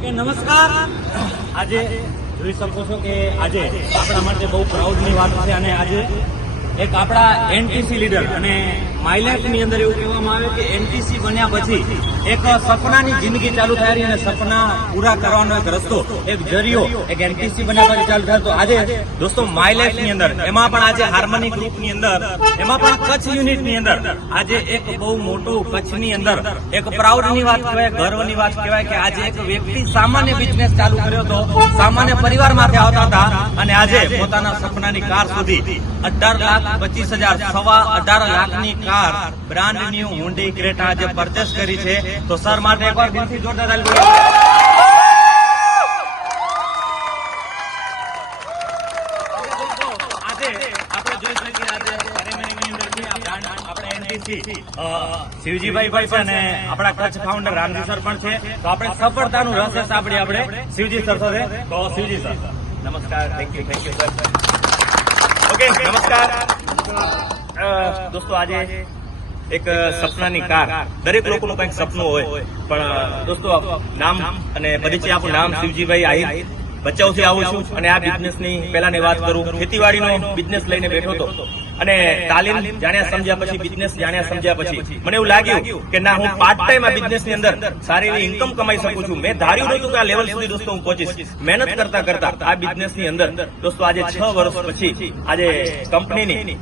Okay, નમસ્કાર. આજે જોઈ શકો છો કે આજે આપણા માટે બહુ પ્રાઉડની વાત છે અને આજે એક આપણા એનટીસી લીડર અને માય લાઈફની અંદર એવું કહેવામાં આવે કે એનટીસી બન્યા પછી એક સપનાની જિંદગી ચાલુ થઈ અને સપના પૂરા કરવાનો એક રસ્તો, એક જરિયો એક એનટીસી બન્યા પછી ચાલુ થાય. તો આજે દોસ્તો માય લાઈફની અંદર એમાં પણ આજે હાર્મની ગ્રુપની અંદર એમાં પણ કચ્છ યુનિટની અંદર આજે એક બહુ મોટું કચ્છની અંદર એક પ્રાઉડની વાત કહેવાય, ગર્વની વાત કહેવાય કે આજે એક વ્યક્તિ સામાન્ય બિઝનેસ ચાલુ કર્યો હતો, સામાન્ય પરિવારમાંથી આવતા હતા અને આજે પોતાના સપનાની કાર સુધી 18,25,000 18 લાખની કાર બ્રાન્ડ ન્યુ હુન્ડઈ ક્રેટા આજે પરચેસ કરી છે. તો સર માટે એકવાર દિલથી જોરદાર તાળી પાડો. આજે આપણે જોઈ શકીએ આજે સેરેમનીની અંદર છે આ બ્રાન્ડ આપણે એનટીસી શિવજીભાઈ પણ છે અને આપણા કચ્છ ફાઉન્ડર રામજી સર પણ છે. તો આપણે સફળતાનું રહસ્ય સાંભળીએ આપણે શિવજી સર સાથે. તો શિવજી સર નમસ્કાર. Thank you sir. ઓકે, નમસ્કાર દોસ્તો. આજે એક સપનાની કાર, દરેક લોકોનું કંઈક સપનું હોય, પણ દોસ્તો નામ અને પરિચય આપણું નામ શિવજીભાઈ આહિર ભચાઉથી આવું છું અને આ બિઝનેસની પહેલાની વાત કરું. ખેતીવાડીનો બિઝનેસ લઈને બેઠો હતો અને તાલીમ જાણ્યા સમજ્યા પછી, બિઝનેસ જાણ્યા સમજ્યા પછી મને એવું લાગ્યું કે ના, હું પાર્ટ ટાઈમ આ બિઝનેસની અંદર સારી એવી ઇન્કમ કમાઈ શકું છું. મેં ધાર્યું નહોતું કે આ લેવલ સુધી દોસ્તો હું પહોંચીશ. મહેનત કરતા કરતા આ બિઝનેસની અંદર દોસ્તો આજે 6 વર્ષ પછી આજે કંપનીની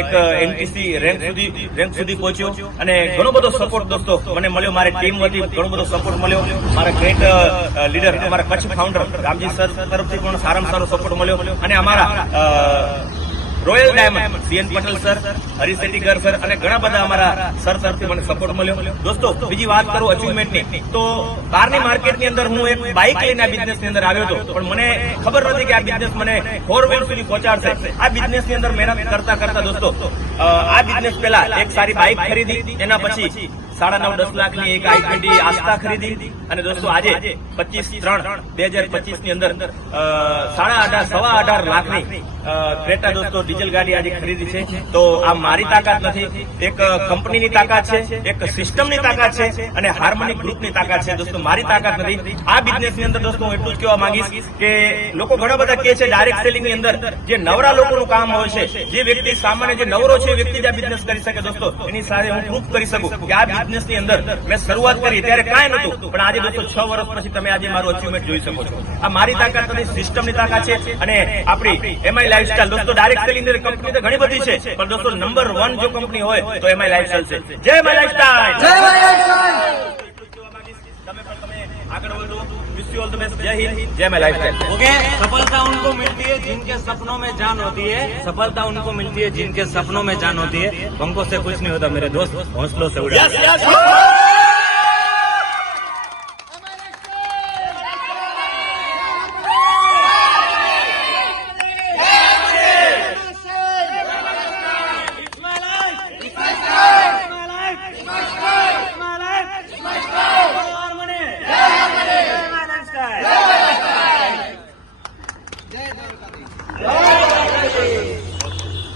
એક એનટીસી રેન્ક સુધી પહોંચ્યો અને ઘણો બધો સપોર્ટ દોસ્તો મને મળ્યો. મારી ટીમ વતી ઘણો બધો સપોર્ટ મળ્યો. મારા ગ્રેટ લીડર અમારા કચ્છ ફાઉન્ડર રામજી સર તરફથી પણ સારામાં સારો સપોર્ટ મળ્યો અને અમારા royal diamond CN Patel sir, Harish Shettigar sir અને ઘણા બધા અમારા સર તરફથી મને સપોર્ટ મળ્યો. દોસ્તો બીજી વાત કરું અચીવમેન્ટની, તો બહારની માર્કેટની અંદર હું એક બાઇક લઈને આ બિઝનેસની અંદર આવ્યો હતો, પણ મને ખબર નથી કે આ બિઝનેસ મને 4 વ્હીલ સુધી પહોંચાડશે. આ બિઝનેસની અંદર મહેનત કરતા કરતા દોસ્તો આ બિઝનેસ પહેલા એક સારી બાઇક ખરીદી, એના પછી 9.5-10 લાખની એક i20 આસ્થા ખરીદી અને દોસ્તો આજે 25/3/2025 ની અંદર 18.5 લાખની ક્રેટા દોસ્તો ડીઝલ ગાડી આજે ખરીદી છે. તો આ મારી તાકાત નથી, એક કંપનીની તાકાત છે, એક સિસ્ટમની તાકાત છે અને હાર્મની ગ્રુપની તાકાત છે. દોસ્તો મારી તાકાત નથી. આ બિઝનેસની અંદર દોસ્તો હું એટલું જ કહેવા માંગીશ કે લોકો ઘણા બધા કહે છે ડાયરેક્ટ સેલિંગની અંદર જે નવરા લોકોનું કામ હોય છે, જે વ્યક્તિ સામાન્ય જે નવરો છે વ્યક્તિ જ આ બિઝનેસ કરી શકે. દોસ્તો એની સાથે હું પ્રૂફ કરી શકું કે આ બિઝનેસની અંદર મેં શરૂઆત કરી ત્યારે કાંઈ નતું, પણ આજે દોસ્તો 6 વર્ષ પછી તમે આજે મારું અચીવમેન્ટ જોઈ શકો છો. આ મારી તાકાત નથી, સિસ્ટમની તાકાત છે અને આપણી એમઆઈ લાઈફસ્ટાઈલ. દોસ્તો ડાયરેક્ટ સેલિંગ કંપની તો ઘણી બધી છે, પણ દોસ્તો નંબર 1 જો કંપની હોય તો એમઆઈ લાઈફસ્ટાઈલ છે. જય માય લાઈફસ્ટાઈલ. જય માય લાઈફસ્ટાઈલ. તમે આગળ વધો. Wish you all the best. जय हिंद, जय माय लाइफस्टाइल. ओके, सफलता उनको मिलती है जिनके सपनों में जान होती है. सफलता उनको मिलती है जिनके सपनों में जान होती है. पंखों से कुछ नहीं होता मेरे दोस्त, हौसलों से उड़ा.